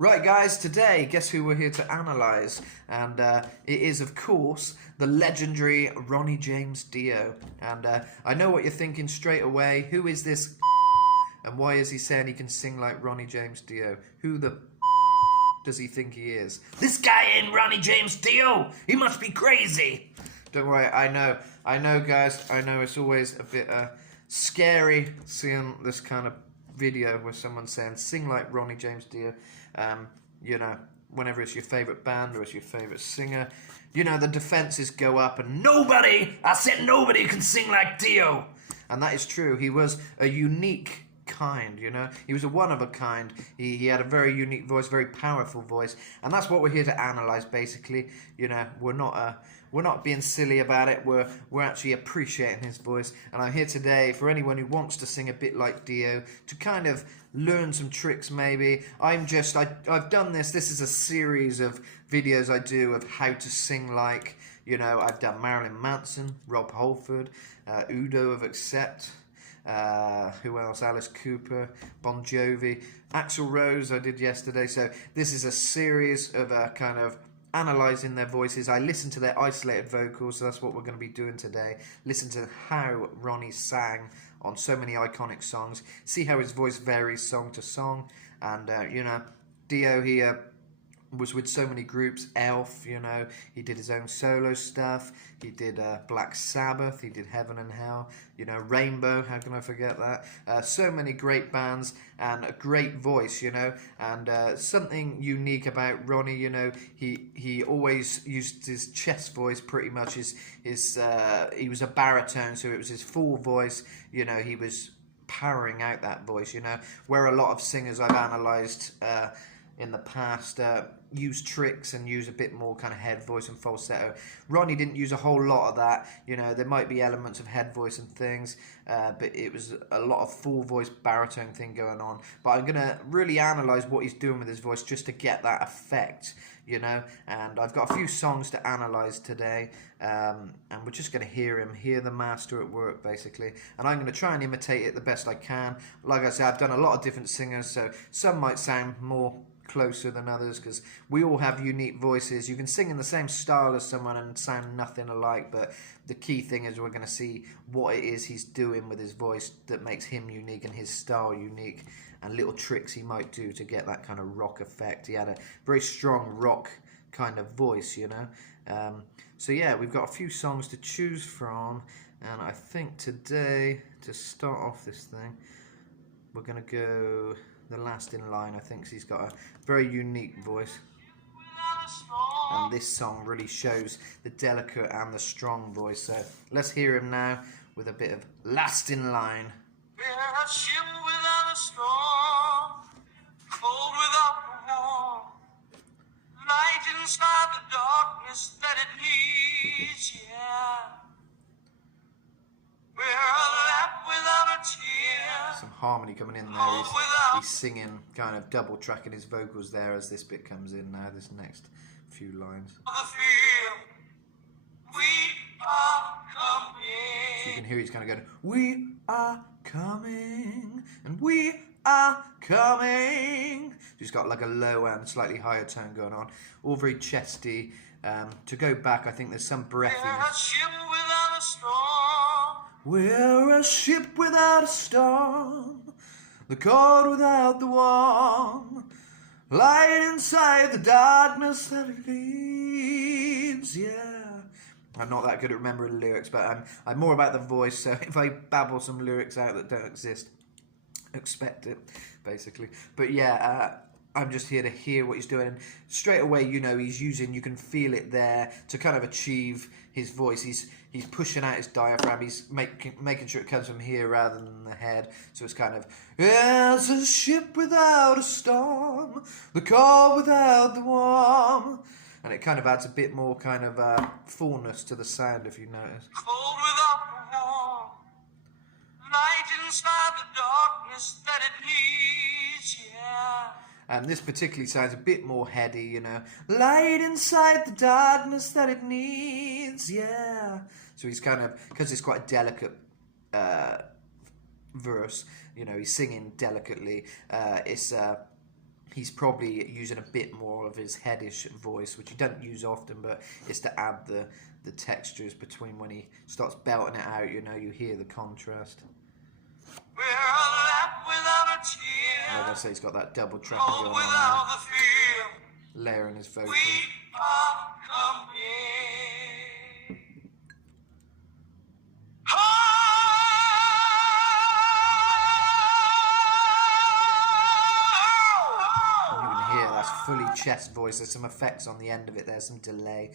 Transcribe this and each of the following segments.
Right, guys, today, guess who we're here to analyse? And it is, of course, the legendary Ronnie James Dio. And I know what you're thinking straight away. Who is this and why is he saying he can sing like Ronnie James Dio? Who the does he think he is? This guy ain't Ronnie James Dio! He must be crazy! Don't worry, I know, guys. I know it's always a bit scary seeing this kind of video where someone's saying sing like Ronnie James Dio. You know, whenever it's your favourite band or it's your favourite singer, you know, the defences go up and nobody can sing like Dio. And that is true. He was a unique kind, you know. He was a one of a kind. He had a very unique voice, very powerful voice, and that's what we're here to analyse. Basically, you know, we're not being silly about it. We're actually appreciating his voice, and I'm here today for anyone who wants to sing a bit like Dio to kind of learn some tricks. Maybe I've done this. This is a series of videos I do of how to sing like. You know, I've done Marilyn Manson, Rob Halford, Udo of Accept. Who else? Alice Cooper, Bon Jovi, Axl Rose I did yesterday. So this is a series of kind of analysing their voices. I listen to their isolated vocals, so that's what we're going to be doing today. Listen to how Ronnie sang on so many iconic songs. See how his voice varies song to song. And, you know, Dio, he was with so many groups. Elf, you know, he did his own solo stuff. He did Black Sabbath. He did Heaven and Hell. You know, Rainbow. How can I forget that? So many great bands and a great voice. You know, and something unique about Ronnie. You know, he always used his chest voice pretty much. He was a baritone, so it was his full voice. You know, he was powering out that voice. You know, where a lot of singers I've analysed in the past use tricks and use a bit more kind of head voice and falsetto. Ronnie didn't use a whole lot of that. You know, there might be elements of head voice and things, but it was a lot of full voice baritone thing going on. But I'm gonna really analyze what he's doing with his voice just to get that effect, you know. And I've got a few songs to analyze today, and we're just gonna hear the master at work basically, and I'm gonna try and imitate it the best I can. Like I said, I've done a lot of different singers, so some might sound more closer than others because we all have unique voices. You can sing in the same style as someone and sound nothing alike, but the key thing is we're going to see what it is he's doing with his voice that makes him unique and his style unique, and little tricks he might do to get that kind of rock effect. He had a very strong rock kind of voice, you know. So yeah, we've got a few songs to choose from, and I think today, to start off this thing, we're going to go The Last in Line. I think he's got a very unique voice, and this song really shows the delicate and the strong voice. So let's hear him now with a bit of Last in Line. We're a ship without a storm, cold without the warm, light inside the darkness that it needs, yeah. We're a lap without a tear. Some harmony coming in there. He's singing, kind of double tracking his vocals there as this bit comes in now, this next few lines. We are coming. So you can hear he's kind of going, we are coming, and we are coming. He's got like a low and slightly higher tone going on, all very chesty. To go back, I think there's some breathiness. We're a ship without a storm. We're a ship without a storm, the cold without the warm, light inside the darkness that it leads, yeah. I'm not that good at remembering lyrics, but I'm more about the voice, so if I babble some lyrics out that don't exist, expect it, basically. But yeah, I'm just here to hear what he's doing. Straight away, you know, you can feel it there to kind of achieve his voice. He's pushing out his diaphragm. He's making sure it comes from here rather than the head. So it's kind of, there's a ship without a storm, the cold without the warm. And it kind of adds a bit more kind of fullness to the sound, if you notice. Cold without the warm, light inside the darkness that it needs, yeah. And this particularly sounds a bit more heady, you know. Light inside the darkness that it needs, yeah. So he's kind of, because it's quite a delicate verse, you know, he's singing delicately. It's he's probably using a bit more of his headish voice, which you don't use often, but it's to add the textures between when he starts belting it out, you know, you hear the contrast. We're a lap without a tear. Like I say, he's got that double tracking Cold going on without there, the fear. layering his vocals. We are coming. You can hear that's fully chest voice. There's some effects on the end of it. There's some delay,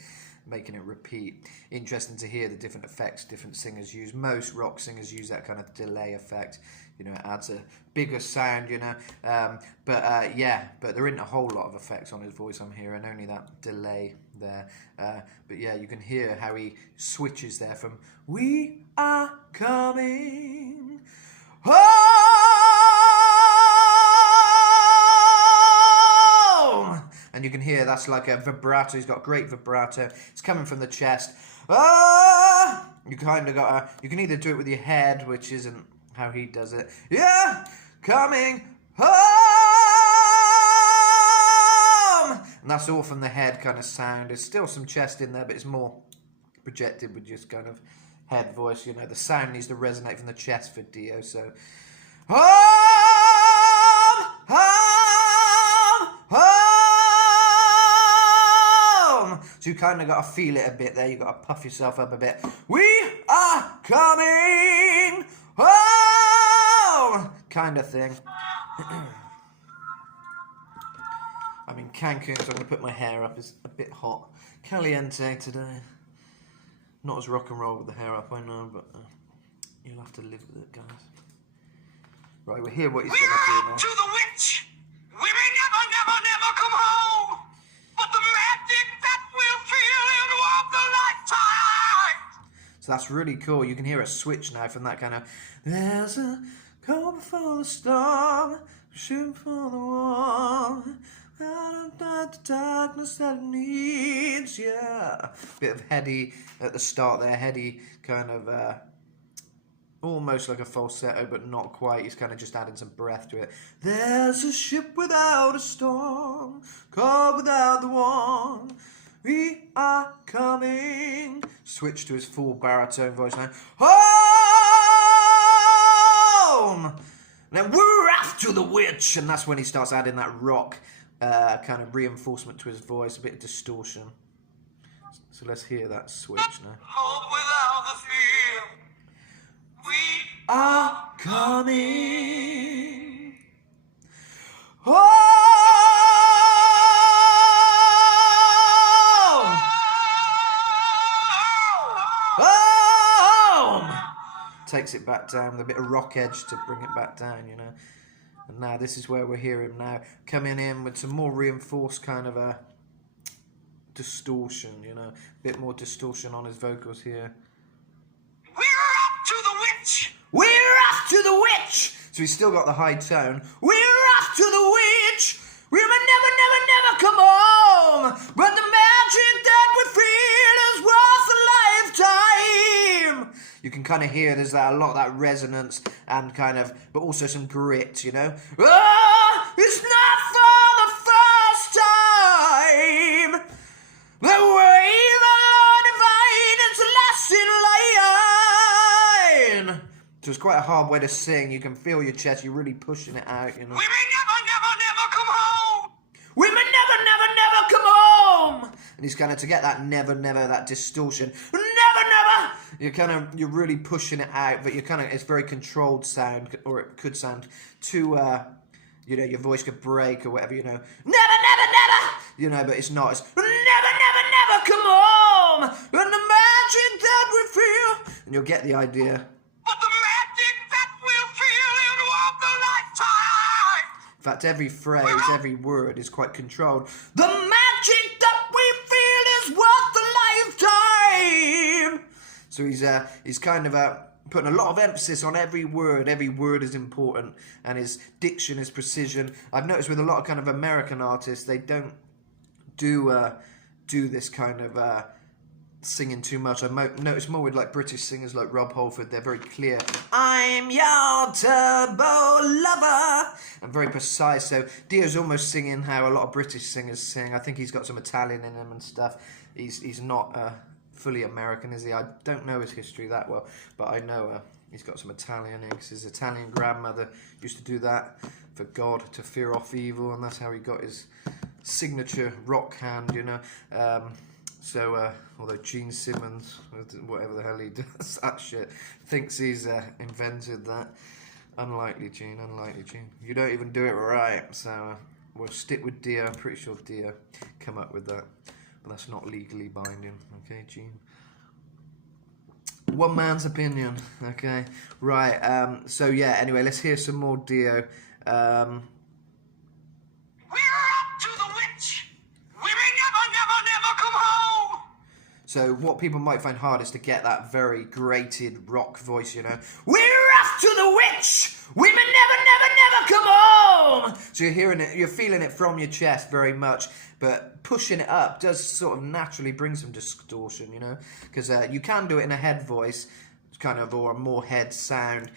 making it repeat. Interesting to hear the different effects different singers use. Most rock singers use that kind of delay effect. You know, it adds a bigger sound, you know. But there isn't a whole lot of effects on his voice I'm hearing, only that delay there. But yeah, you can hear how he switches there from "We are coming home," and you can hear that's like a vibrato. He's got great vibrato. It's coming from the chest. You kind of got you can either do it with your head, which isn't how he does it. Yeah, coming home, and that's all from the head kind of sound. There's still some chest in there, but it's more projected with just kind of head voice. You know, the sound needs to resonate from the chest for Dio. So home, home, home. So you kind of got to feel it a bit there. You got to puff yourself up a bit. We are coming home, kind of thing. I'm in Cancun, so I'm going to put my hair up. It's a bit hot. Caliente today. Not as rock and roll with the hair up, I know, but you'll have to live with it, guys. Right, we'll hear what he's going to do now. To the witch! We may never, never, never come home! But the magic that we'll feel in walk the lifetime! So that's really cool. You can hear a switch now from that kind of "There's a calm before the storm, shooting for the wall, out of the darkness that it needs." Yeah, bit of heady at the start there, heady kind of almost like a falsetto, but not quite. He's kind of just adding some breath to it. There's a ship without a storm, called without the one. We are coming. Switch to his full baritone voice now. Home! And then we're off to the witch. And that's when he starts adding that rock kind of reinforcement to his voice, a bit of distortion. So let's hear that switch now. Hope without the fear. We Are coming home. Home. Takes it back down with a bit of rock edge to bring it back down, you know. And now this is where we hear him now coming in with some more reinforced kind of a distortion, you know, a bit more distortion on his vocals here. We're up to the witch! We're off to the witch! So he's still got the high tone. We're off to the witch! We will never, never, never come home! But the magic that we feel is worth a lifetime! You can kind of hear there's a lot of that resonance and kind of, but also some grit, you know? It's not for the first time! The wave of Lord divine, it's a lasting lion! So it's quite a hard way to sing. You can feel your chest. You're really pushing it out, you know. We may never, never, never come home! We may never, never, never come home! And he's kind of, to get that never, never, that distortion. Never, never! You're really pushing it out, but it's very controlled sound, or it could sound too, you know, your voice could break or whatever, you know. Never, never, never! You know, but it's not. It's never, never, never come home! And the magic that we feel. And you'll get the idea. But the magic that we'll feel in walk the lifetime! In fact, every phrase, every word is quite controlled. The magic that we feel is worth the lifetime! So he's kind of putting a lot of emphasis on every word. Every word is important, and his diction, his precision. I've noticed with a lot of kind of American artists, they don't do this kind of singing too much. I've noticed more with like British singers like Rob Halford. They're very clear. I'm your turbo lover, and very precise. So Dio's almost singing how a lot of British singers sing. I think he's got some Italian in him and stuff. He's not fully American, is he? I don't know his history that well, but I know he's got some Italian in, because his Italian grandmother used to do that for God, to fear off evil, and that's how he got his signature rock hand, you know. Although Gene Simmons, whatever the hell he does, that shit, thinks he's invented that. Unlikely, Gene, unlikely, Gene. You don't even do it right, so we'll stick with Dio. I'm pretty sure Dio come up with that, but that's not legally binding, okay, Gene? One man's opinion, okay? Right, so yeah, anyway, let's hear some more Dio. We're up to the witch. We may never come home. So what people might find hard is to get that very grated rock voice, you know. We're off to the witch. We may never come home. So you're hearing it, you're feeling it from your chest very much, but pushing it up does sort of naturally bring some distortion, you know, because you can do it in a head voice, kind of, or a more head sound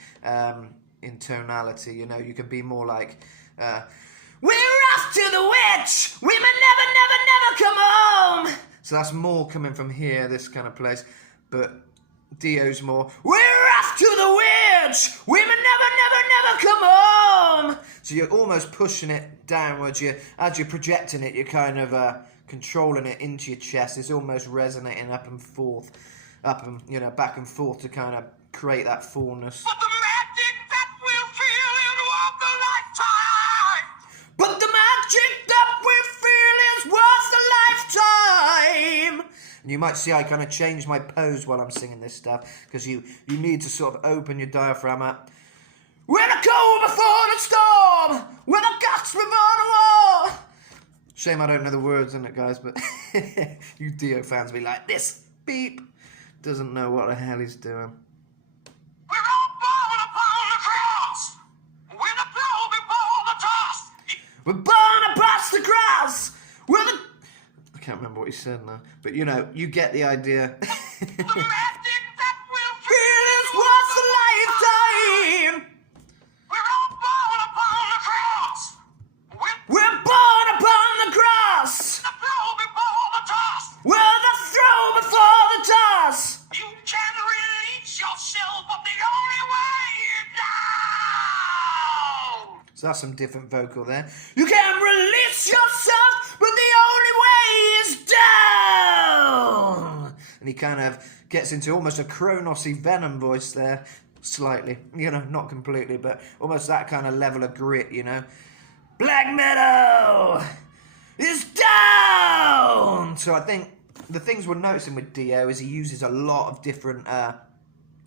in tonality, you know. You can be more like, we're off to the witch. We may never come home. So that's more coming from here, this kind of place. But Dio's more, we're off to the witch! We may never come home! So you're almost pushing it downwards. As you're projecting it, you're kind of controlling it into your chest. It's almost resonating up and forth, back and forth to kind of create that fullness. But the magic that we'll feel is worth a lifetime. But the magic that we feel is worth a lifetime. And you might see I kind of change my pose while I'm singing this stuff, because you need to sort of open your diaphragm up. When I go before the storm, when I got before the war. Shame I don't know the words in it, guys, but you Dio fans be like, this beep doesn't know what the hell he's doing. We're all born upon the cross. With a blow before the toss. We're born across the grass. I can't remember what he said now, but you know, you get the idea. The magic that we'll Feel is worth a lifetime. We're all born upon the cross. With We're born upon the cross. the blow before the toss. We're the throw before the toss. You can release yourself, but the only way is down. So that's some different vocal there. You can release yourself, but the only way is down. And he kind of gets into almost a Kronos-y Venom voice there, slightly. You know, not completely, but almost that kind of level of grit, you know. Black metal is down. So I think the things we're noticing with Dio is he uses a lot of different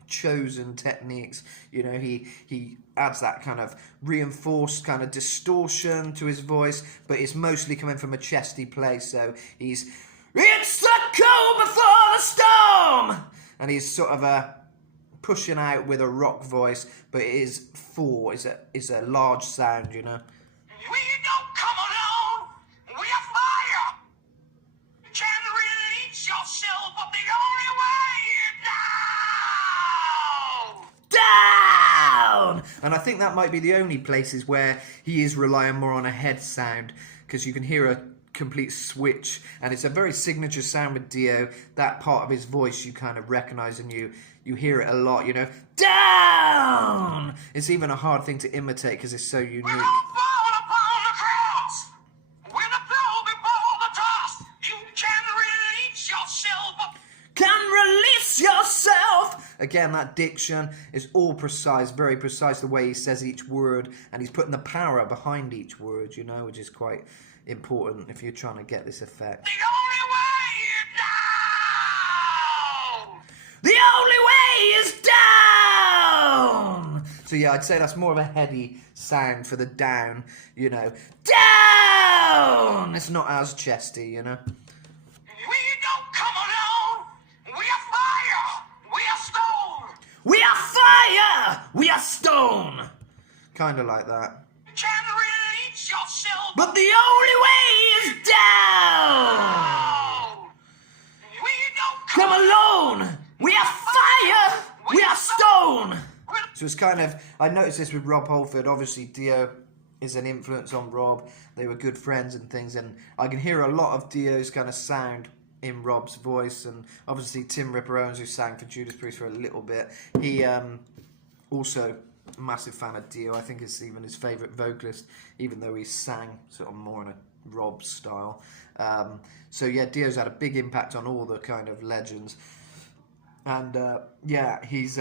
chosen techniques. You know, he adds that kind of reinforced kind of distortion to his voice, but it's mostly coming from a chesty place. So it's the cold before the storm, and he's sort of pushing out with a rock voice, but it is is a large sound, you know. We don't come alone. We are fire. You can release yourself, but the only way is down. Down! And I think that might be the only places where he is relying more on a head sound, because you can hear a complete switch, and it's a very signature sound with Dio. That part of his voice you kind of recognise, and you hear it a lot, you know. Down! It's even a hard thing to imitate because it's so unique. We're all born upon the cross. With a blow before the toss. You can release yourself. Can release yourself! Again, that diction is all precise, very precise, the way he says each word, and he's putting the power behind each word, you know, which is quite important if you're trying to get this effect. The only way is down. The only way is down! So yeah, I'd say that's more of a heady sound for the down, you know. Down! It's not as chesty, you know. We don't come alone. We are fire. We are stone. We are fire! We are stone! Kind of like that. You can release yourself. But the only way is down! We don't Come alone! We are fire! We are stone! So it's kind of, I noticed this with Rob Halford. Obviously Dio is an influence on Rob. They were good friends and things, and I can hear a lot of Dio's kind of sound in Rob's voice, and obviously Tim Ripper Owens, who sang for Judas Priest for a little bit, he also a massive fan of Dio. I think it's even his favourite vocalist, even though he sang sort of more in a Rob style. So yeah, Dio's had a big impact on all the kind of legends, and yeah, he's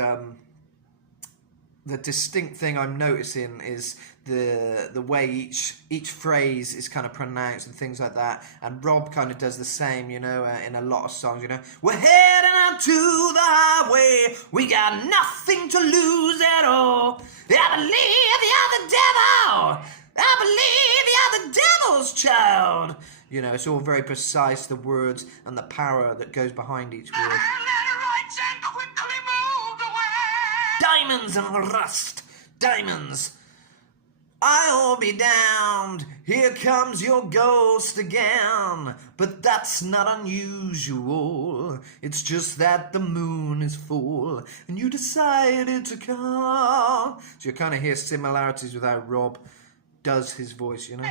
the distinct thing I'm noticing is the way each phrase is kind of pronounced and things like that. And Rob kind of does the same, you know, in a lot of songs. You know, we're heading out to the highway, we got nothing to lose at all. I believe you're the devil. I believe you're the devil's child. You know, it's all very precise, the words and the power that goes behind each word. Diamonds and rust, diamonds. I'll be damned, here comes your ghost again. But that's not unusual, it's just that the moon is full and you decided to come. So you kind of hear similarities with how Rob does his voice, you know.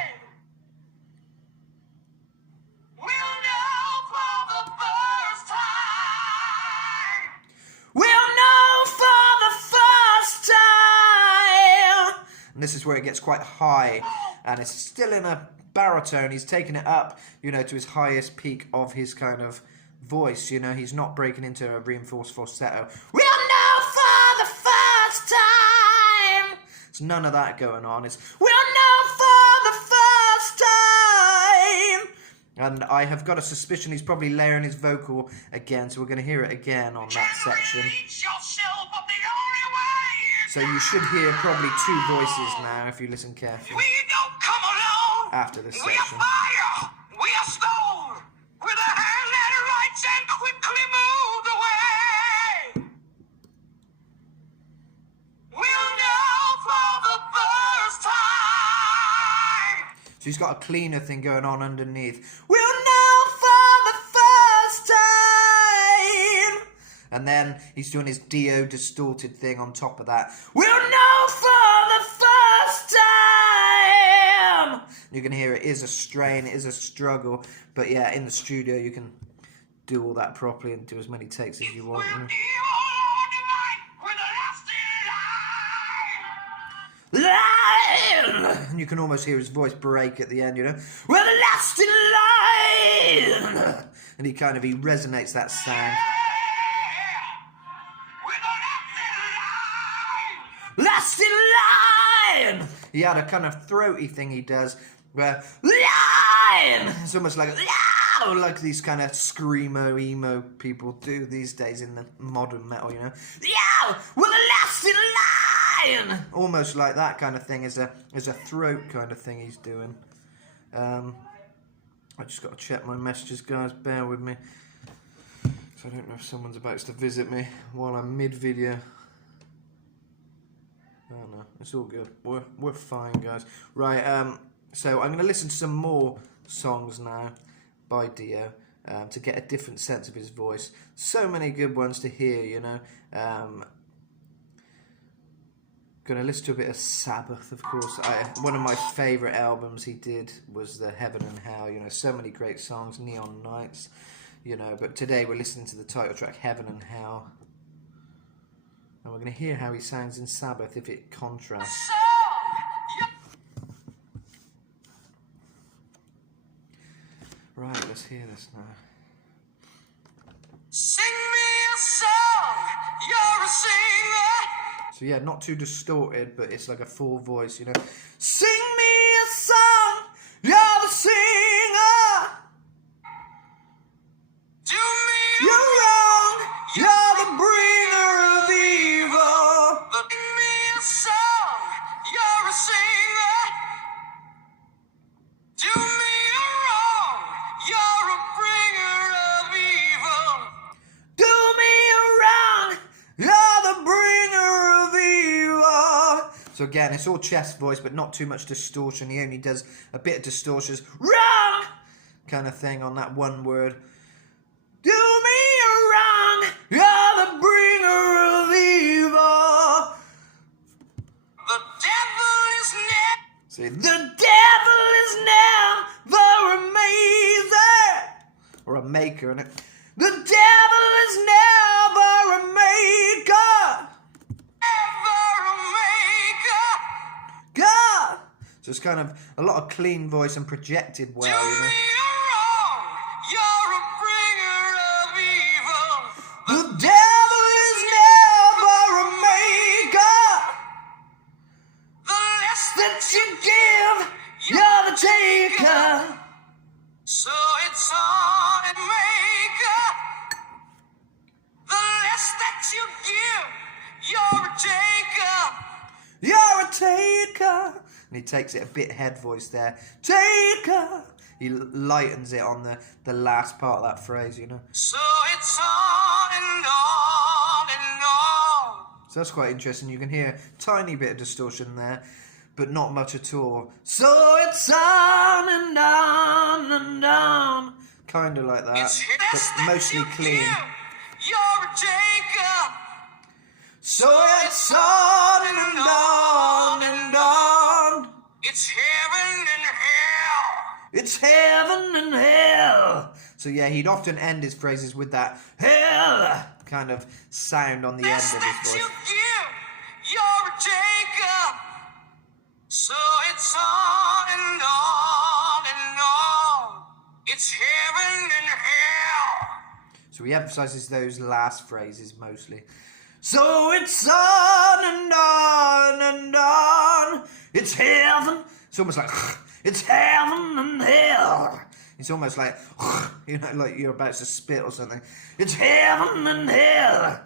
And this is where it gets quite high, and it's still in a baritone. He's taking it up, you know, to his highest peak of his kind of voice, you know. He's not breaking into a reinforced falsetto. We'll know for the first time. There's none of that going on. It's we'll know for the first time. And I have got a suspicion he's probably layering his vocal again, so we're going to hear it again on that section. So you should hear probably two voices now if you listen carefully. We don't come alone. After this We section. are fire. We are stone. With a hand that writes and quickly moved away. We'll know for the first time. So he's got a cleaner thing going on underneath. We'll know for the first time. And then he's doing his Dio distorted thing on top of that. We'll know for the first time. You can hear it is a strain, it is a struggle. But yeah, in the studio you can do all that properly and do as many takes as you want. And you can almost hear his voice break at the end, you know. We're the last in line. And he resonates that sound. Last in line. He had a kind of throaty thing he does where line. It's almost like these kind of screamo emo people do these days in the modern metal, you know. Yeah, we're the last in line. Almost like that kind of thing is a throat kind of thing he's doing. I just got to check my messages, guys. Bear with me. So I don't know if someone's about to visit me while I'm mid-video. Oh no, it's all good. We're fine, guys. Right, so I'm going to listen to some more songs now by Dio to get a different sense of his voice. So many good ones to hear, you know. Going to listen to a bit of Sabbath, of course. One of my favourite albums he did was the Heaven and Hell. You know, so many great songs, Neon Nights, you know. But today we're listening to the title track, Heaven and Hell. And we're going to hear how he sounds in Sabbath if it contrasts. Right, let's hear this now. Sing me a song, you're a singer. So yeah, not too distorted, but it's like a full voice, you know. Sing me a song, you're the singer. Do me You're wrong, you're the bringer of evil. Sing me a song, you're a singer. Do me a wrong, you're a bringer of evil. Do me a wrong, you're the bringer of evil. So again, it's all chest voice, but not too much distortion. He only does a bit of distortion, wrong kind of thing on that one word. Do me a wrong, you're the bringer of evil. The devil is near. Say, the devil is never a maker. Or a maker, innit? The devil is never a maker. God! So it's kind of a lot of clean voice and projected well, you know. You're a bringer of evil. The devil is never a maker. The less That you give, you're the taker. so it's on and maker. The less that you give, you're a taker. You're a taker. And he takes it a bit head voice there. Taker. He lightens it on the last part of that phrase, you know. So it's on and on and on. So that's quite interesting. You can hear a tiny bit of distortion there, but not much at all. So it's on and on and on. Kind of like that, It's less but that mostly you clean. give, you're a taker. So it's on and on and on. It's heaven and hell. It's heaven and hell. So yeah, he'd often end his phrases with that hell kind of sound on the end Less of that his you voice. give, you're a taker. So it's on and on and on. It's heaven and hell. So he emphasizes those last phrases mostly. So it's on and on and on. It's heaven. It's almost like it's heaven and hell. It's almost like you know, like you're about to spit or something. It's heaven and hell.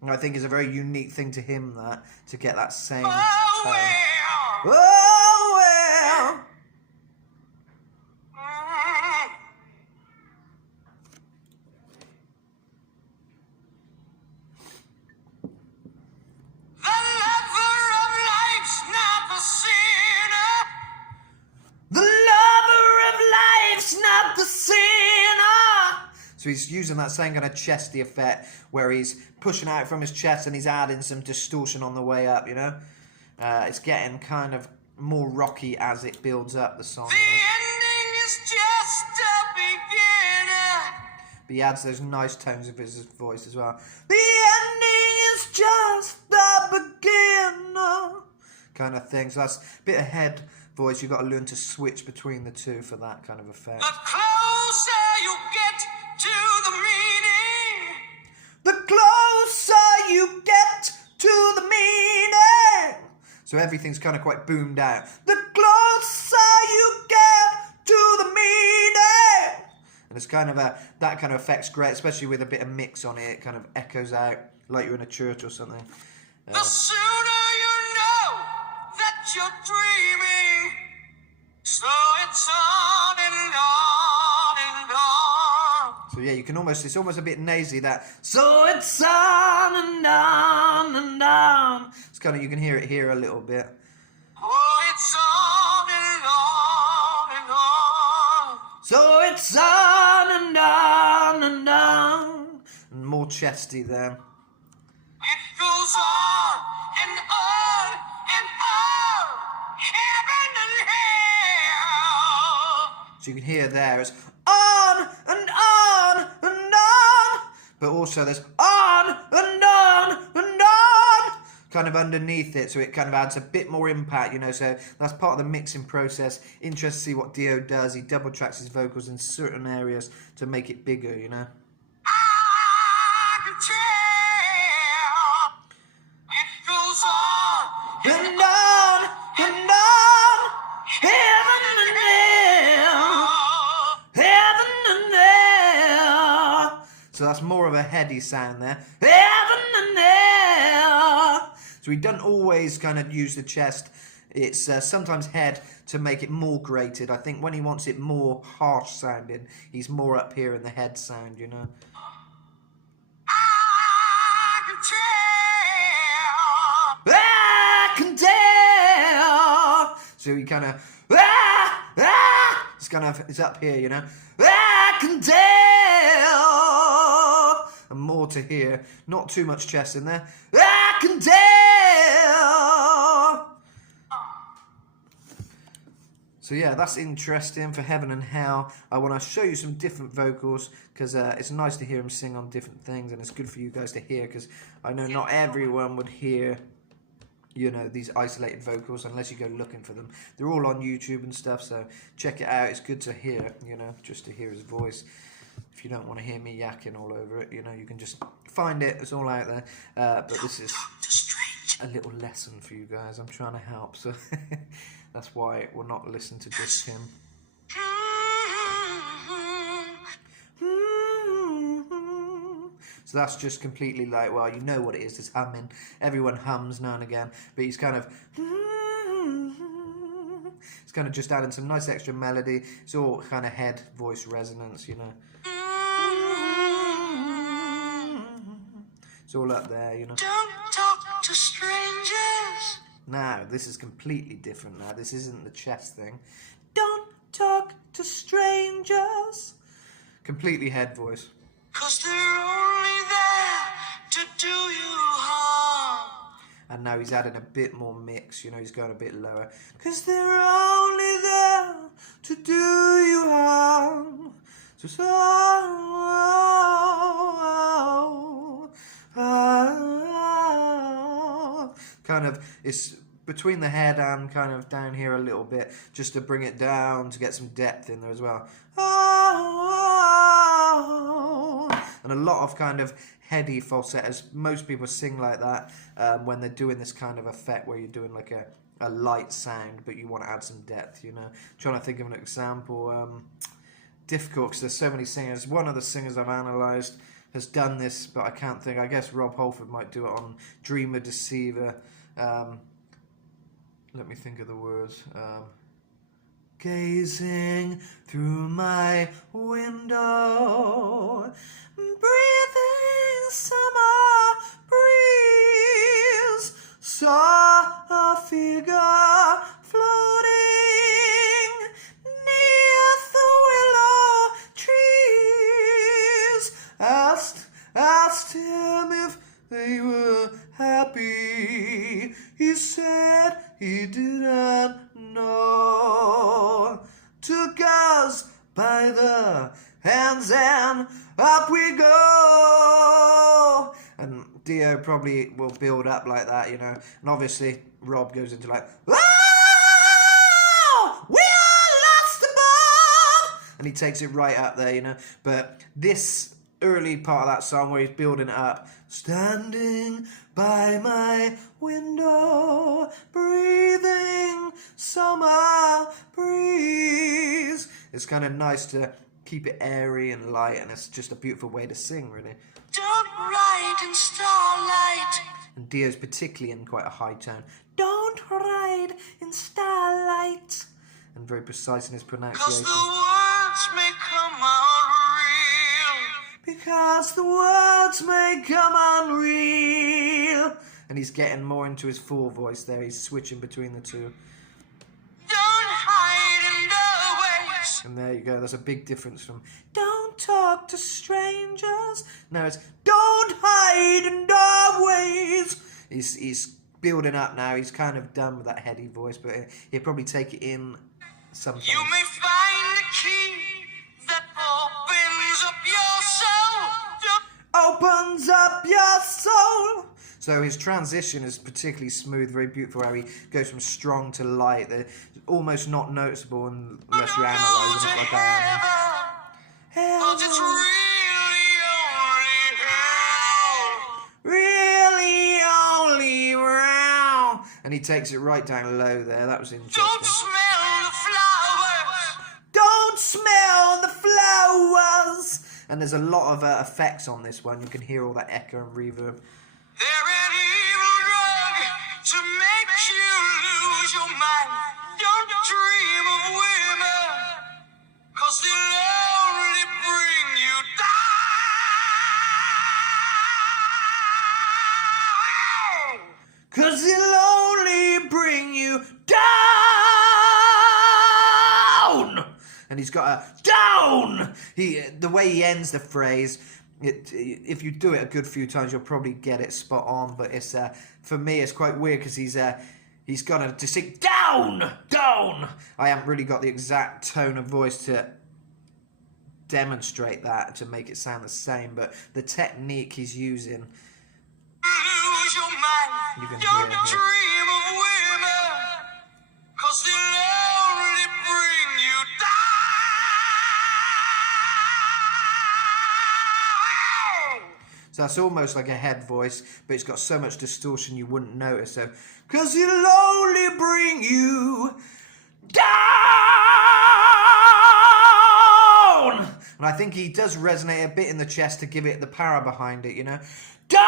And I think it's a very unique thing to him that to get that same tone. Oh well. Oh well. Mm. The lover of life's not the sinner. The lover of life's not the sinner. So he's using that same kind of chesty effect where he's pushing out from his chest and he's adding some distortion on the way up, you know? It's getting kind of more rocky as it builds up, the song. The ending is just a beginning. But he adds those nice tones of his voice as well. The ending is just the beginning. Kind of thing. So that's a bit of head voice. You've got to learn to switch between the two for that kind of effect. The closer you get to the meaning, The closer you get to the meaning. So everything's kind of quite boomed out. The closer you get to the meaning. And it's kind of that kind of effect's great, especially with a bit of mix on it. It kind of echoes out like you're in a church or something. the sooner you know that you're dreaming. So it's on and on and on. So yeah, you can it's almost a bit nasally that. So it's on and on and on. It's kind of, you can hear it here a little bit. Oh, it's on and on and on. So it's on and on and on. And more chesty then. It goes on and on and on. Heaven and hell. So you can hear there, it's on and on and on. But also there's on and on and on. Kind of underneath it, so it kind of adds a bit more impact, you know. So that's part of the mixing process. Interesting to see what Dio does. He double tracks his vocals in certain areas to make it bigger, you know. I can tell. It goes on And on and on. Heaven and hell. Heaven and hell. So that's more of a heady sound there. Heaven and hell. So he doesn't always kind of use the chest. It's sometimes head to make it more grated. I think when he wants it more harsh sounding, he's more up here in the head sound, you know. I can tell. I can tell. So he kind of it's kind of, it's up here, you know. I can tell. And more to hear. Not too much chest in there. I can tell. So yeah, that's interesting for Heaven and Hell. I want to show you some different vocals because it's nice to hear him sing on different things, and it's good for you guys to hear because I know not everyone would hear, you know, these isolated vocals unless you go looking for them. They're all on YouTube and stuff, so check it out. It's good to hear, you know, just to hear his voice. If you don't want to hear me yakking all over it, you know, you can just find it. It's all out there. But this is a little lesson for you guys. I'm trying to help, so that's why we'll not listen to just him. So that's just completely like, well, you know what it is. It's humming. Everyone hums now and again, but he's kind of just adding some nice extra melody. It's all kind of head voice resonance, you know. It's all up there, you know. Don't talk to strangers. Now, this is completely different now. This isn't the chest thing. Don't talk to strangers. Completely head voice. 'Cause they're only there to do you harm. And now he's adding a bit more mix, you know, he's going a bit lower. 'Cause they're only there to do you harm. Kind of, it's between the head and kind of down here a little bit, just to bring it down to get some depth in there as well. And a lot of kind of heady falsettos. Most people sing like that when they're doing this kind of effect where you're doing like a light sound, but you want to add some depth, you know. Trying to think of an example. Difficult because there's so many singers. One of the singers I've analysed has done this, but I can't think. I guess Rob Halford might do it on Dreamer Deceiver. Let me think of the words. Gazing through my window, breathing summer breeze, saw a figure floating neath the willow trees. Asked him if they were happy. He said he didn't know. Took us by the hands and up we go. And Dio probably will build up like that, you know. And obviously Rob goes into like, oh, we are lost above. And he takes it right up there, you know. But this early part of that song where he's building it up, standing by my window, breathing summer breeze. It's kind of nice to keep it airy and light, and it's just a beautiful way to sing, really. Don't ride in starlight. And Dio's particularly in quite a high tone. Don't ride in starlight. And very precise in his 'Cause pronunciation. the words may come out real. Because the words may come unreal. And he's getting more into his full voice there. He's switching between the two. Don't hide in the ways. And there you go. There's a big difference from don't talk to strangers. Now it's don't hide in doorways. He's building up now. He's kind of done with that heady voice, but he'll probably take it in sometimes. You may find a key that opens up your soul. Opens up your soul. So his transition is particularly smooth, very beautiful, how he goes from strong to light. They're almost not noticeable unless you analyse it like I am. But it's Really only round. And he takes it right down low there. That was interesting. don't smell the flowers. Don't smell the flowers. And there's a lot of effects on this one. You can hear all that echo and reverb. They're an evil drug to make you lose your mind. Don't dream of women, 'cause they'll only bring you down. 'Cause it'll only bring you down. And he's got a down. The way he ends the phrase, if you do it a good few times, you'll probably get it spot on. But it's for me, it's quite weird because he's got to sing down, down. I haven't really got the exact tone of voice to demonstrate that, to make it sound the same, but the technique he's using, Lose your mind. you can Don't hear here. dream of women, 'cause they'll only bring you down. So that's almost like a head voice, but it's got so much distortion you wouldn't notice. So, 'cause it'll only bring you down. And I think he does resonate a bit in the chest to give it the power behind it, you know. Down.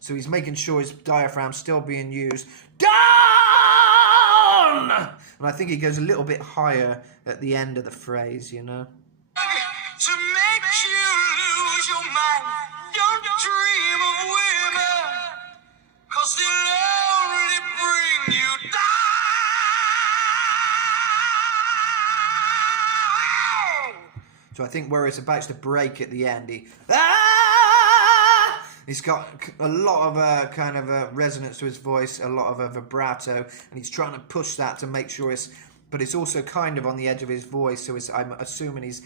So he's making sure his diaphragm's still being used. Down. And I think he goes a little bit higher at the end of the phrase, you know. To make you lose your mind. Don't dream of women, 'cause they'll only bring you down. So I think where it's about to break at the end, he's got a lot of kind of resonance to his voice, a lot of a vibrato, and he's trying to push that to make sure but it's also kind of on the edge of his voice, so I'm assuming he's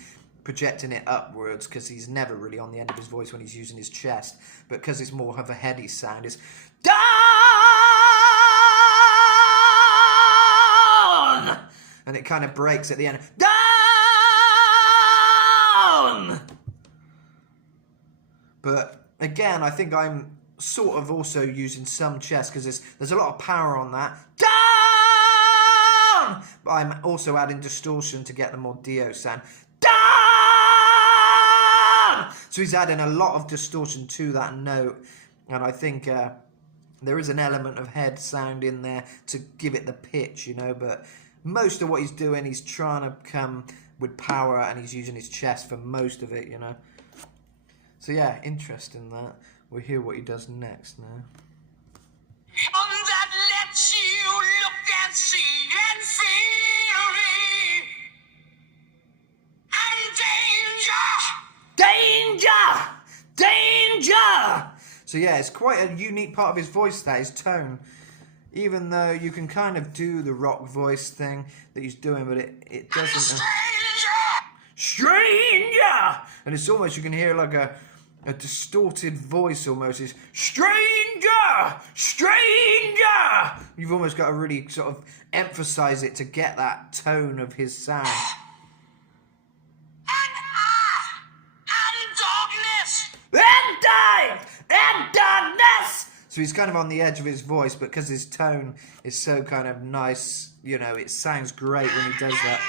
projecting it upwards, because he's never really on the end of his voice when he's using his chest, but because it's more of a heady sound, it's down, and it kind of breaks at the end. Down. But again, I think I'm sort of also using some chest, because there's a lot of power on that. Down. But I'm also adding distortion to get the more Dio sound. Down. So he's adding a lot of distortion to that note, and I think there is an element of head sound in there to give it the pitch, you know, but most of what he's doing, he's trying to come with power, and he's using his chest for most of it, you know. So yeah, interesting that. We'll hear what he does next now. One that lets you look and see and feel me. And danger. Danger! Danger! So yeah, it's quite a unique part of his voice, that, his tone. Even though you can kind of do the rock voice thing that he's doing, but it doesn't... Stranger! And it's almost, you can hear like a distorted voice almost. It's stranger! Stranger! You've almost got to really sort of emphasize it to get that tone of his sound. And darkness! So he's kind of on the edge of his voice, but because his tone is so kind of nice, you know, it sounds great when he does that.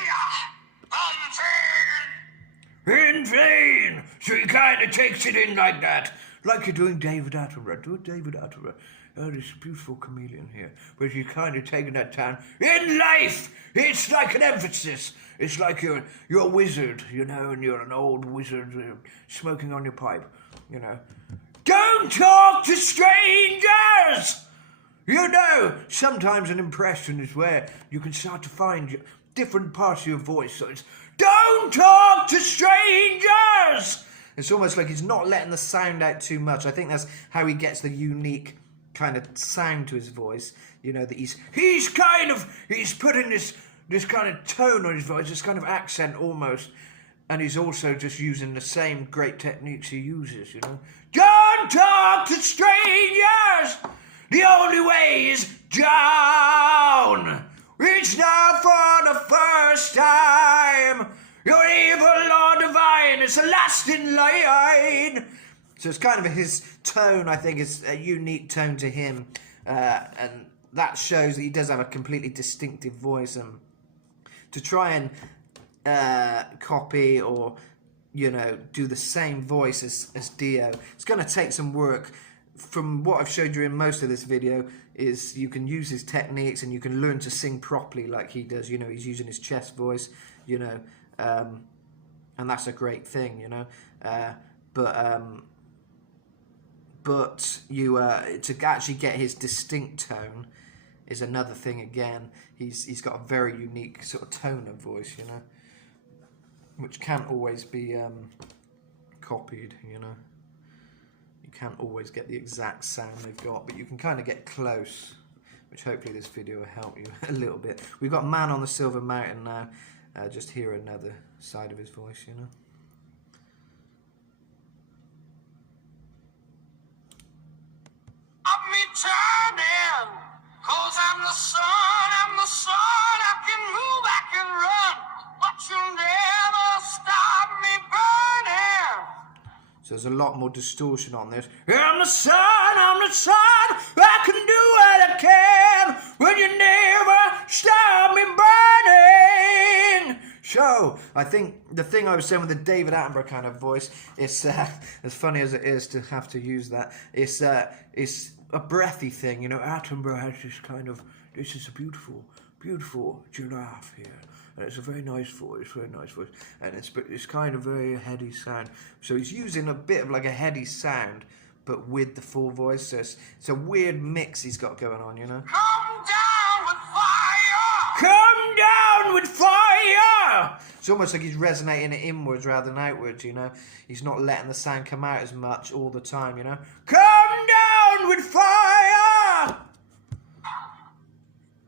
In vain! So he kind of takes it in like that. Like you're doing David Attenborough. Do a David Attenborough. Oh, this beautiful chameleon here. But you're kind of taking that down. In life, it's like an emphasis. It's like you're a wizard, you know, and you're an old wizard smoking on your pipe, you know. Don't talk to strangers! You know, sometimes an impression is where you can start to find different parts of your voice. So it's, don't talk to strangers! It's almost like he's not letting the sound out too much. I think that's how he gets the unique kind of sound to his voice. You know, that he's putting this kind of tone on his voice, this kind of accent almost. And he's also just using the same great techniques he uses, you know. Don't talk to strangers! The only way is down! It's not for the first time! You're evil or divine, it's a lasting line! So it's kind of his tone, I think, is a unique tone to him. And that shows that he does have a completely distinctive voice. And to try and copy or, you know, do the same voice as Dio, it's going to take some work. From what I've showed you in most of this video is you can use his techniques and you can learn to sing properly like he does. You know, he's using his chest voice, you know, and that's a great thing, you know. But you to actually get his distinct tone is another thing again. He's got a very unique sort of tone of voice, you know, which can't always be copied, you know. you can't always get the exact sound they've got, but you can kind of get close, which hopefully this video will help you a little bit. We've got Man on the Silver Mountain now. Just hear another side of his voice, you know. Stop me turning, 'cause I'm the sun, I can move, I can run, but you'll never stop me burning. So there's a lot more distortion on this. I'm the sun, I can do what I can, but you never stop me burning. So, I think the thing I was saying with the David Attenborough kind of voice, it's as funny as it is to have to use that, it's a breathy thing, you know. Attenborough has this kind of, this is a beautiful giraffe here. And it's a very nice voice, and it's kind of very heady sound. So he's using a bit of like a heady sound, but with the full voice. So it's a weird mix he's got going on, you know. Come down with fire! Come down with fire! It's almost like he's resonating it inwards rather than outwards, you know. He's not letting the sound come out as much all the time, you know. Come down with fire!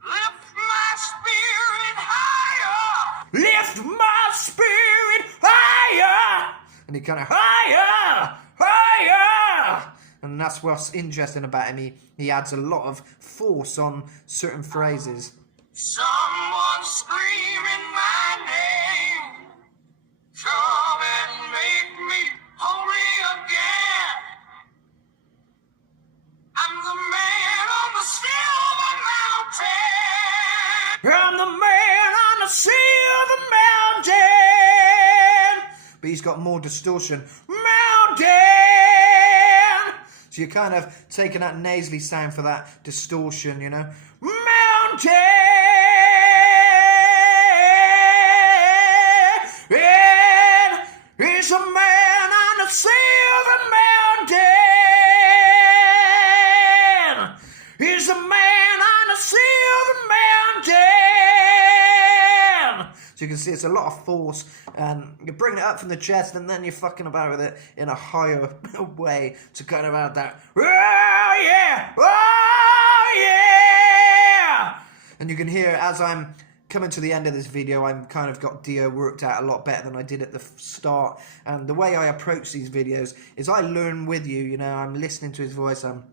Lift my spirit higher! Lift my spirit higher! And he kind of, higher! And that's what's interesting about him. He adds a lot of force on certain phrases. Someone screaming my name. Come and make me holy again. I'm the man on the silver mountain. I'm the man on the silver mountain. But he's got more distortion. Mountain! So you're kind of taking that nasally sound for that distortion, you know. Mountain! He's a man on the silver mountain. He's a man on the silver mountain. So you can see it's a lot of force, and you're bringing it up from the chest, and then you're fucking about with it in a higher way to kind of add that, oh yeah, oh yeah. And you can hear as I'm coming to the end of this video, I'm kind of got Dio worked out a lot better than I did at the start. And the way I approach these videos is I learn with you, you know. I'm listening to his voice, I'm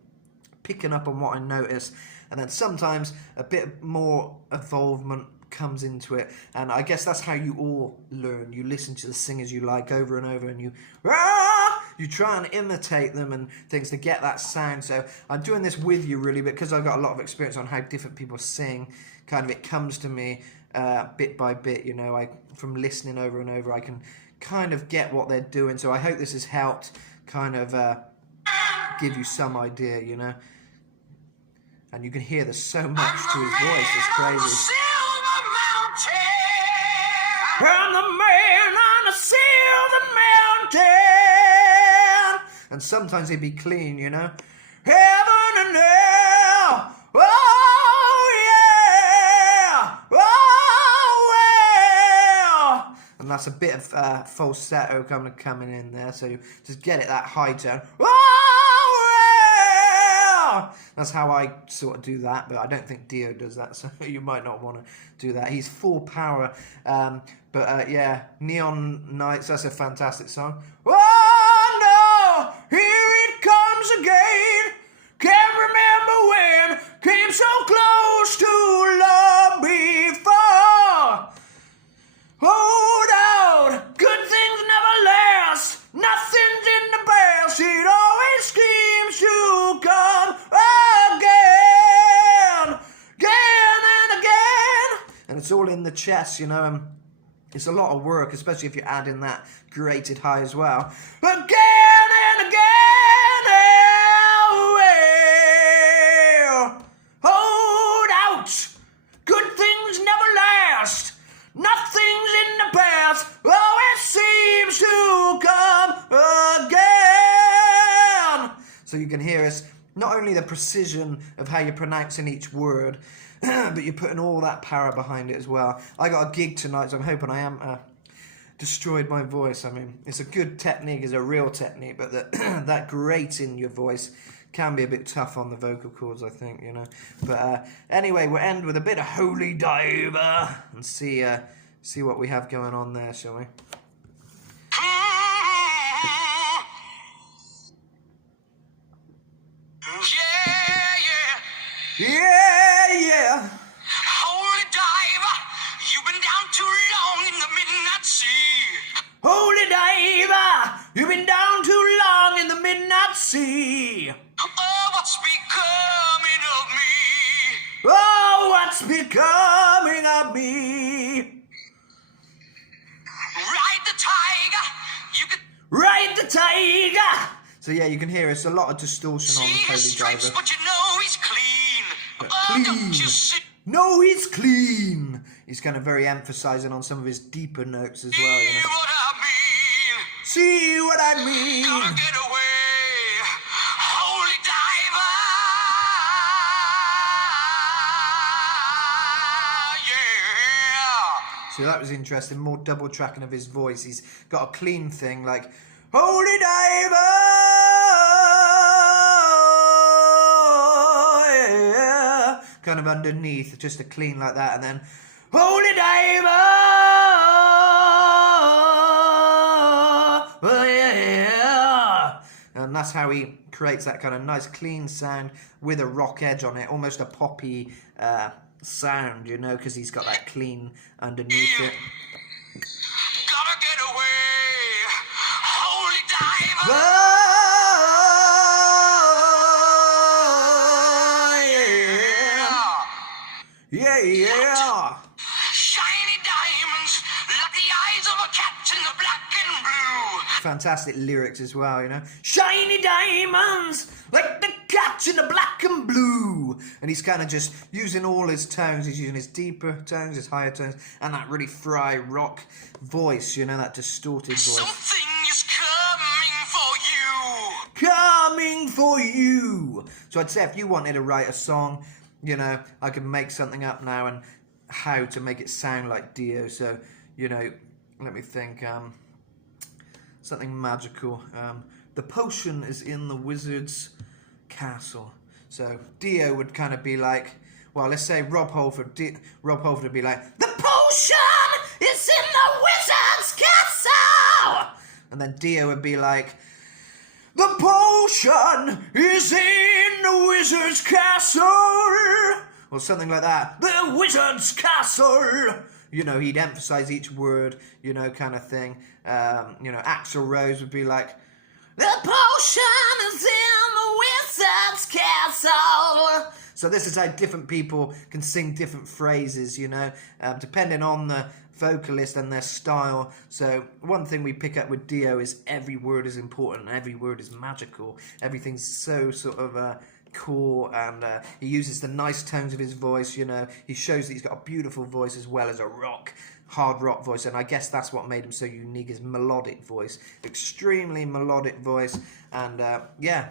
picking up on what I notice, and then sometimes a bit more involvement comes into it, and I guess that's how you all learn. You listen to the singers you like over and over, and you try and imitate them and things to get that sound. So I'm doing this with you really because I've got a lot of experience on how different people sing. Kind of it comes to me bit by bit, you know. From listening over and over, I can kind of get what they're doing. So I hope this has helped kind of give you some idea, you know. And you can hear there's so much to his voice, it's crazy. I'm the man on the silver mountain. And sometimes he'd be clean, you know. Heaven and hell. Oh yeah. Oh well. And that's a bit of falsetto coming in there. So you just get it that high tone. That's how I sort of do that, but I don't think Dio does that, so you might not want to do that. He's full power, yeah, Neon Nights, that's a fantastic song. Oh no, here it comes again, can't remember when, came so close to love before. Hold on, good things never last, nothing's in the past, it always seems to come again and again. And it's all in the chest, you know, and it's a lot of work, especially if you're adding that grated high as well. Again and again, hold out, good things never last, nothing's in the past, always seems to come again. So you can hear us, not only the precision of how you're pronouncing each word, but you're putting all that power behind it as well. I got a gig tonight, so I'm hoping I am destroyed my voice. I mean, it's a good technique, it's a real technique, but that grate in your voice can be a bit tough on the vocal cords, I think, you know. But anyway, we'll end with a bit of Holy Diver and see what we have going on there, shall we? Yeah. Holy diver, you've been down too long in the midnight sea. Holy Diver, you've been down too long in the midnight sea. Oh, what's becoming of me? Oh, what's becoming of me? Ride the tiger, you can Ride the tiger. So yeah, you can hear it's a lot of distortion on see Holy his stripes, Diver. but you know he's clean. Oh, Clean. don't you see No, he's clean. He's kind of very emphasizing on some of his deeper notes as well, you know. what I mean? See what I mean? Gonna get away, holy diver. Yeah. So that was interesting. More double tracking of his voice. He's got a clean thing like Holy Diver. Yeah. Kind of underneath, just a clean like that, and then Holy Diver. Yeah. And that's how he creates that kind of nice clean sound with a rock edge on it, almost a poppy sound, you know, because he's got that clean underneath it. Gotta get away, holy diver. Oh, yeah. Shiny diamonds, like the eyes of a cat in the black and blue. Fantastic lyrics as well, you know. Shiny diamonds, like the cat in the black and blue. And he's kind of just using all his tones. He's using his deeper tones, his higher tones, and that really fry rock voice, you know, that distorted voice. Something is coming for you. Coming for you. So I'd say if you wanted to write a song, you know, I could make something up now and how to make it sound like Dio. So, you know, let me think. Something magical. The potion is in the wizard's castle. So Dio would kind of be like, well, let's say Rob Halford. Rob Halford would be like, the potion is in the wizard's castle. And then Dio would be like, the potion is in the wizard's castle. Or something like that. The wizard's castle. You know, he'd emphasize each word, you know, kind of thing. You know, Axl Rose would be like, the potion is in the wizard's castle. So this is how different people can sing different phrases, you know, depending on the vocalist and their style. So one thing we pick up with Dio is every word is important, every word is magical. Everything's so sort of cool, and he uses the nice tones of his voice, you know. He shows that he's got a beautiful voice as well as a hard rock voice, and I guess that's what made him so unique, his melodic voice. Extremely melodic voice, and yeah,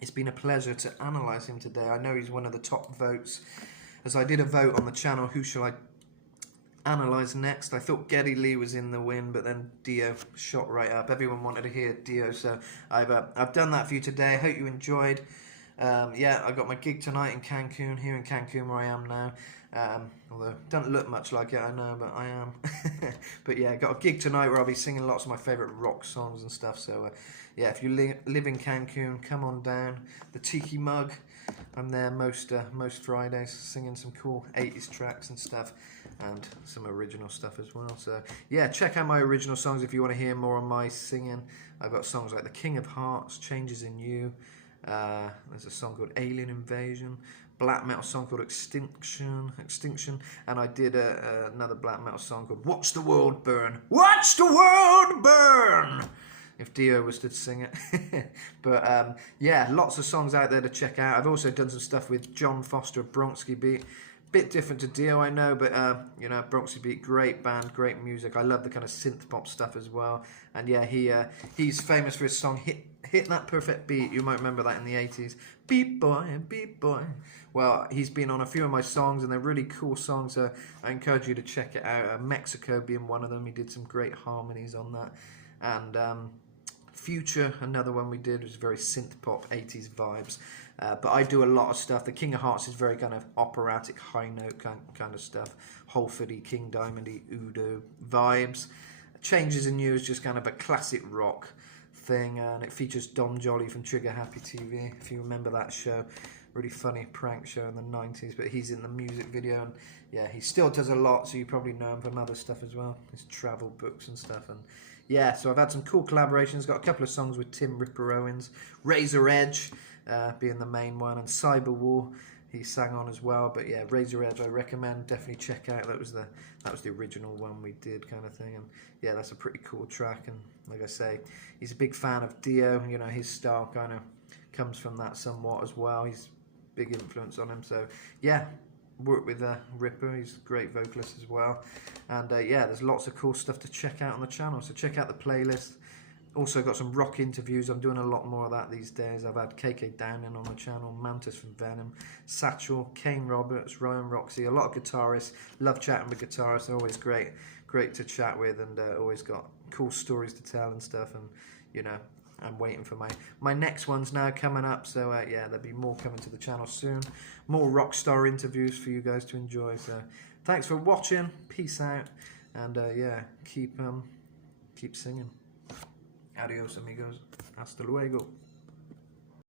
it's been a pleasure to analyse him today. I know he's one of the top votes, as I did a vote on the channel, who shall I analyse next. I thought Geddy Lee was in the win, but then Dio shot right up. Everyone wanted to hear Dio, so I've done that for you today. I hope you enjoyed. Yeah, I got my gig tonight in Cancun, here in Cancun where I am now. Although don't look much like it, I know, but I am. But yeah, got a gig tonight where I'll be singing lots of my favourite rock songs and stuff. So yeah, if you live in Cancun, come on down. The Tiki Mug, I'm there most Fridays, singing some cool 80s tracks and stuff, and some original stuff as well. So yeah, check out my original songs if you want to hear more of my singing. I've got songs like The King of Hearts, Changes in You. There's a song called Alien Invasion, black metal song called Extinction, and I did another black metal song called Watch the World Burn. Watch the World Burn! If Dio was to sing it. But yeah, lots of songs out there to check out. I've also done some stuff with John Foster of Bronxy Beat. Bit different to Dio, I know, but you know, Bronxy Beat, great band, great music. I love the kind of synth pop stuff as well. And yeah, he's famous for his song hit that perfect beat. You might remember that in the 80s. Beat boy, beat boy. Well, he's been on a few of my songs, and they're really cool songs, so I encourage you to check it out. Mexico being one of them. He did some great harmonies on that. And Future, another one we did, was very synth pop, 80s vibes. But I do a lot of stuff. The King of Hearts is very kind of operatic, high note kind of stuff. Holfordy, King Diamondy, Udo vibes. Changes in You is just kind of a classic rock thing, and it features Dom Jolly from Trigger Happy TV, if you remember that show. Really funny prank show in the 90s, but he's in the music video, and yeah, he still does a lot, so you probably know him from other stuff as well, his travel books and stuff. And yeah, so I've had some cool collaborations, got a couple of songs with Tim Ripper Owens, Razor Edge being the main one, and Cyber War he sang on as well. But yeah, Razor Edge I recommend, definitely check out. That was the original one we did, kind of thing. And yeah, that's a pretty cool track. And like I say, he's a big fan of Dio. You know, his style kind of comes from that somewhat as well. He's big influence on him. So yeah, work with Ripper. He's a great vocalist as well. And yeah, there's lots of cool stuff to check out on the channel. So check out the playlist. Also got some rock interviews. I'm doing a lot more of that these days. I've had KK Downing on the channel, Mantis from Venom, Satchel, Kane Roberts, Ryan Roxy, a lot of guitarists. Love chatting with guitarists. They're always great to chat with, and always got cool stories to tell and stuff. And you know, I'm waiting for my next one's now coming up. So yeah, there'll be more coming to the channel soon. More rock star interviews for you guys to enjoy. So thanks for watching. Peace out, and yeah, keep singing. Adios, amigos. Hasta luego.